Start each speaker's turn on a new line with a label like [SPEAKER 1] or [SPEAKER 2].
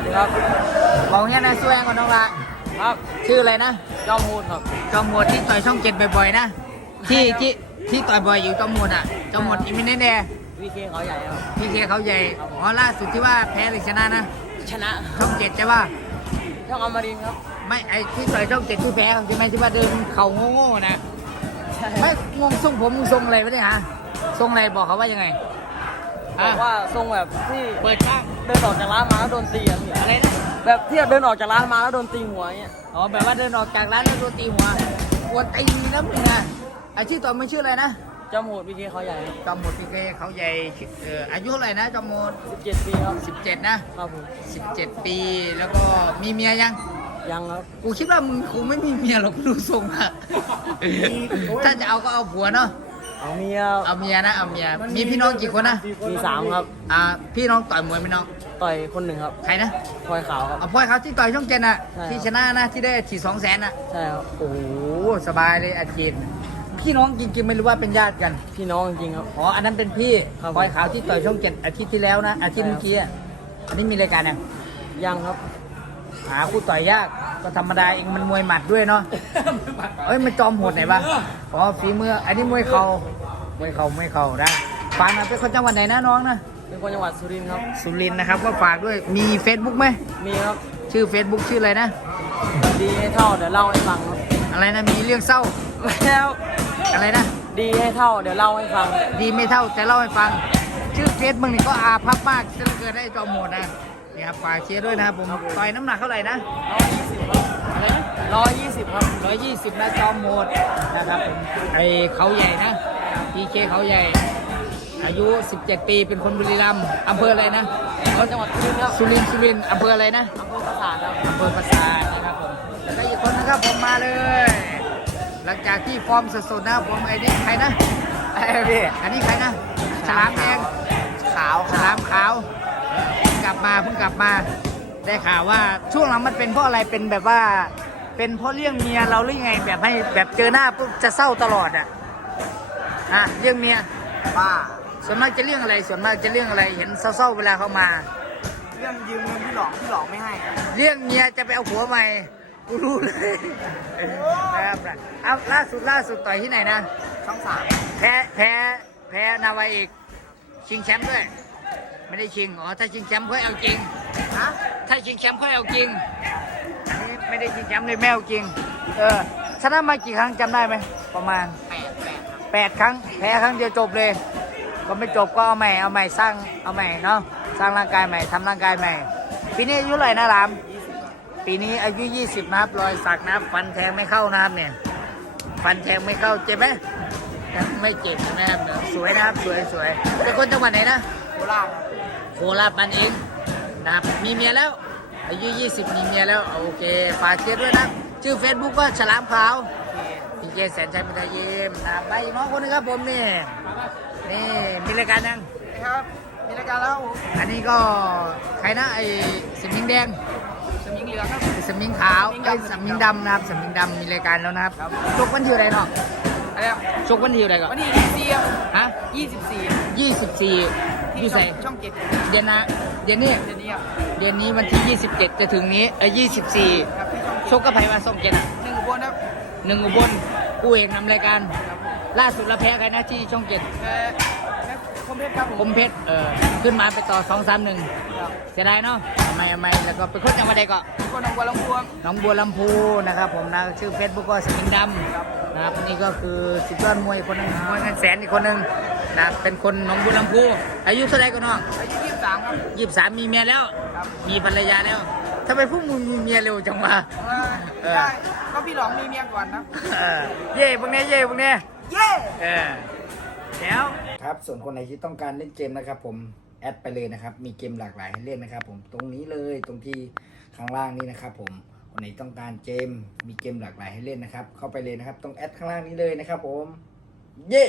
[SPEAKER 1] วัสดีครับ
[SPEAKER 2] บอกเงี้ยนะสวยก่อนน้องละ
[SPEAKER 1] ครับ
[SPEAKER 2] ชื่ออะไรนะ
[SPEAKER 1] จอมพูดครับ
[SPEAKER 2] จอมหมวดที่ต่อยช่องเจ็ดบ่อยๆนะ ที่ที่ที่ต่อยบ่อยอยู่จอมหมวดอะจอมหมวดอิมิเนเน่
[SPEAKER 1] วีเคเขาใหญ่ครับ
[SPEAKER 2] พีเคเขาใหญ่อ๋อล่าสุดที่ว่าแพ้หรือชนะนะ
[SPEAKER 1] ชนะ
[SPEAKER 2] ช่องเจ็ดใช่ป่ะ
[SPEAKER 1] ช่องอมรินทร์ครับ
[SPEAKER 2] ไม่ไอที่ต่อยช่องเจ็ดที่แพ้ใช่ไหมที่ว่าเดินเข่าโง่ๆนะ
[SPEAKER 1] ใช่
[SPEAKER 2] ไม่งงทรงผมมึงทรงอะไรไม่ได้ฮะทรงอะไรบอกเขาว่ายังไง
[SPEAKER 1] บ
[SPEAKER 2] ฮะ
[SPEAKER 1] อกว่าทรงแบบที่
[SPEAKER 2] เปิดข้าง
[SPEAKER 1] เดินออกจากร้านมาแล้วโดนตีอะพี่
[SPEAKER 2] อะไรนะ
[SPEAKER 1] แบบที่เดินออกจากร้านมาแล้วโดนตีหัวเงี้ย
[SPEAKER 2] อ๋อแบบว่าเดินออกจากร้านแล้วโดนตีหัวกวนตีนะมึงนะไอที่ต่อยมันชื่ออะไรนะ
[SPEAKER 1] จอมพูดวีเคเขาใหญ่ครับ
[SPEAKER 2] จอมหมดพีเคเขาใหญ่เอ่ออายุเท่าไหร่นะจอมหมด
[SPEAKER 1] 17 ปีครับ
[SPEAKER 2] สิบเจ็ดนะ
[SPEAKER 1] ครับผม
[SPEAKER 2] สิบเจ็ดปีแล้วก็มีเมียยัง
[SPEAKER 1] ยังครับ
[SPEAKER 2] กูคิดว่ามึงคงไม่มีเมียหรอกดูทรงอะถ้าจะเอาก็เอาผัวเนาะ
[SPEAKER 1] เอาเมีย
[SPEAKER 2] เอาเมียนะเอาเมีย มีพี่น้องกี่คนนะ
[SPEAKER 1] มีสามครับ
[SPEAKER 2] อ่าพี่น้องต่อยมวยไหมน้อง
[SPEAKER 1] ต่อยคนหนึ่งครับ
[SPEAKER 2] ใครนะ
[SPEAKER 1] พลอยขาวครับ
[SPEAKER 2] เอาพ่อยเขาที่ต่อยช่องเจ็ดน่ะ
[SPEAKER 1] ใช่
[SPEAKER 2] ที่ชนะนะที่ได้ฉีดสองแสนน่ะ
[SPEAKER 1] ใช่ครับ
[SPEAKER 2] โอ้โหสบายเลยอาจีนพี่น้องจริงๆไม่รู้ว่าเป็นญาติกัน
[SPEAKER 1] พี่น้องจริงๆครับ
[SPEAKER 2] อ๋อ อันนั้นเป็นพี่
[SPEAKER 1] ครับ
[SPEAKER 2] พลอยขาวที่ต่อยช่องเจ็ดอาทิตย์ที่แล้วนะ อาทิตย์เมื่อกี้อะอันนี้มีรายการยัง
[SPEAKER 1] ยังครับ
[SPEAKER 2] หาคู่ต่อยยากก็ธรรมดาเองมันมวยหมัดด้วยเนาะเอ้ยมันจอมโหดไหนปะอ๋อฝีมืออันนี้มวยเข่ามวยเข่ามวยเข่านะฝากหนะเป็นคนจังหวัดไหนนะน้องนะ
[SPEAKER 1] เป็นคนจังหวัดสุรินทร์ครับ
[SPEAKER 2] สุรินทร์นะครับก็ฝากด้วยมี Facebook ไหม
[SPEAKER 1] มีครับ
[SPEAKER 2] ชื่อ Facebook ชื่ออะไรนะ
[SPEAKER 1] ดีให้เท่าเดี๋ยวเล่าให้ฟังครับ
[SPEAKER 2] อะไรนะมีเรื่องเศร้า
[SPEAKER 1] แล้ว
[SPEAKER 2] อะไรนะ
[SPEAKER 1] ดีให้เท่าเดี๋ยวเล่าให้ฟัง
[SPEAKER 2] ดีไม่เท่าแต่เล่าให้ฟัง ชื่อเฟซมึงนี่ก็อาพับมากจะเกิดได้จอมโหดนะ นี่ครับฝากเชียร์ด้วยนะครับผมต่อยน้ำหนักเท่าไหร่นะ
[SPEAKER 1] อะไรนะร้อยยี่สิบครับ
[SPEAKER 2] ร้อยยี่สิบนะจอมโหดนะครับผมไอเขาใหญ่นะพีเคเขาใหญ่ อายุ 17 ปีเป็นคนบุรีรัมย์อำเภออะไรนะ
[SPEAKER 1] คนจังหวัดสุรินทร์ครับ
[SPEAKER 2] สุรินทร์สุรินทร์อำเภออะไรนะ
[SPEAKER 1] อำเภอปราสาทครับ
[SPEAKER 2] อำเภอปราสาทนะครับผมแล้วก็อีกคนนะครับผมมาเลย หลังจากที่ฟอร์มสดๆนะครับผมไอ้นี่ใครนะไอ้พี่อันนี้ใครนะฉลามแดงขาวฉลามขาวเพิ่งก ลับมาเพิ่งกลับมาได้ข่าวว่าช่วงหลังมันเป็นเพราะอะไรเป็นแบบว่า เป็นเพราะเรื่องเมียเราหรือยังไงแบบให้แบบเจอหน้าปุ๊บจะเศร้าตลอดอะอะเรื่องเมีย
[SPEAKER 1] ป้า
[SPEAKER 2] ส่วนมากจะเรื่องอะไรส่วนมากจะเรื่องอะไรเห็นเศร้าๆเวลาเขามา
[SPEAKER 1] เรื่องยืมเงินที่หลอกที่หลอกไม่ให้
[SPEAKER 2] เรื่องเมียจะไปเอาผัวใหม่กูรู้เลยนะครับเอาล่าสุดล่าสุดต่อยที่ไหนนะ
[SPEAKER 1] ช่องสาม
[SPEAKER 2] แพ้แพ้แพ้นาวาเอกชิงแชมป์ด้วย ไม่ได้ชิง อ๋อ ถ้าชิงแชมป์ค่อยเอาจริง
[SPEAKER 1] ฮะ
[SPEAKER 2] ถ้าชิงแชมป์ค่อยเอาจริงอันนี้ไม่ได้ชิงแชมป์เลยแม่เอาจริง เออ ชนะมากี่ครั้งจำได้ไหม ประมาณ
[SPEAKER 1] แปดแปด
[SPEAKER 2] แปดครั้ง แพ้ครั้งเดียวจบเลย ก็ไม่จบก็เอาใหม่ เอาใหม่สร้าง เอาใหม่เนาะ สร้างร่างกายใหม่ทำร่างกายใหม่ ปีนี้อายุเท่าไหร่นะรามปีนี้อายุ 20 นะครับ รอยสักนะครับ ฟันแทงไม่เข้านะครับเนี่ย ฟันแทงไม่เข้าเจ็บไหมยังไม่เจ็บใช่ไหมครับสวยนะครับ สวยสวยเป็นคนจังหวัดไหนนะ
[SPEAKER 1] โค ราช
[SPEAKER 2] โคราชบ้านเองนะครับมีเมียแล้ว อายุ 20 มีเมียแล้วโอเคฝากเชียร์ด้วยนะ ชื่อ Facebook ก็ฉลามขาวพี่เจแสนชัยมิทายิมนะครับไปอีกน้องคนนึงครับผมนี่นี่มีรายการยัง
[SPEAKER 1] ครับมีรายการแล้ว
[SPEAKER 2] อันนี้ก็ใครนะไอ้สมิงแดง
[SPEAKER 1] สมิงเหลืองครับ
[SPEAKER 2] สมิงขาวไอ้สมิงดำนะครับสมิงดำมีรายการแล้วนะครับชกวันที่อะไรเนาะ
[SPEAKER 1] อะไรครับ
[SPEAKER 2] ชกวันที่อะไรก่อน
[SPEAKER 1] วันที่ยี่สิบสี่ครับ
[SPEAKER 2] ฮะ
[SPEAKER 1] ยี่สิบสี่
[SPEAKER 2] ยี่สิบสี่อยู่ใส่
[SPEAKER 1] ช่องเจ็ด
[SPEAKER 2] เดือนนะเดือนนี้
[SPEAKER 1] เดือนนี้ครับ
[SPEAKER 2] เดือนนี้วันที่ยี่สิบเจ็ดจะถึงนี้เออยี่สิบสี่
[SPEAKER 1] ครับที่ช่อง
[SPEAKER 2] ชกกับไผ่มาส่งเจ็ดอะ
[SPEAKER 1] หนึ่งอุบลครับ
[SPEAKER 2] หนึ่งอุบลกู้เอกนำรายการ ล่าสุดเราแพ้ใครนะที่ช่องเจ็ด
[SPEAKER 1] เอ่อคมเพชรครับผ
[SPEAKER 2] ผมมเพชรเออขึ้นมาไปต่อสองสามหนึ่ง
[SPEAKER 1] ครับ
[SPEAKER 2] เสียดายเนาะทำไมทำไมแล้วก็เป็นคนจังหวัดใดก็
[SPEAKER 1] คนหนองบัวลำพูครับ
[SPEAKER 2] หนองบัวลำพูนะครับผมนะชื่อเฟซบุ๊กก็สมิงดำ นะครับนี่ก็คือสุดยอดมวยคนหนึงมวยเงินแสนอีกคนหนึงนะครับเป็นคนหนองบัวลำพูอายุเท่าไหรก็น้อง
[SPEAKER 1] อายุยี่สิบสามครับ
[SPEAKER 2] ยี่สิบสามมีเมียแล้ว
[SPEAKER 1] ครับ
[SPEAKER 2] มีภรรยาแล้วทำไมพวกมึงมีเมียเร็วจังวะ เออ
[SPEAKER 1] ได้ก็พี่หลองมีเมียก่อนนะ
[SPEAKER 2] เออเย่พวกเนี้ยเย่พวกเนี้ย
[SPEAKER 1] เย้
[SPEAKER 2] เออแล้ว ครับ ส่วนคนไหนที่ต้องการเล่นเกมนะครับ ผมแอดไปเลยนะครับ มีเกมหลากหลายให้เล่นนะครับ ผมตรงนี้เลยตรงที่ข้างล่างนี้นะครับ ผม คนไหนต้องการเกมมีเกมหลากหลายให้เล่นนะครับ เข้าไปเลยนะครับ ตรงแอดข้างล่างนี้เลยนะครับผม เย่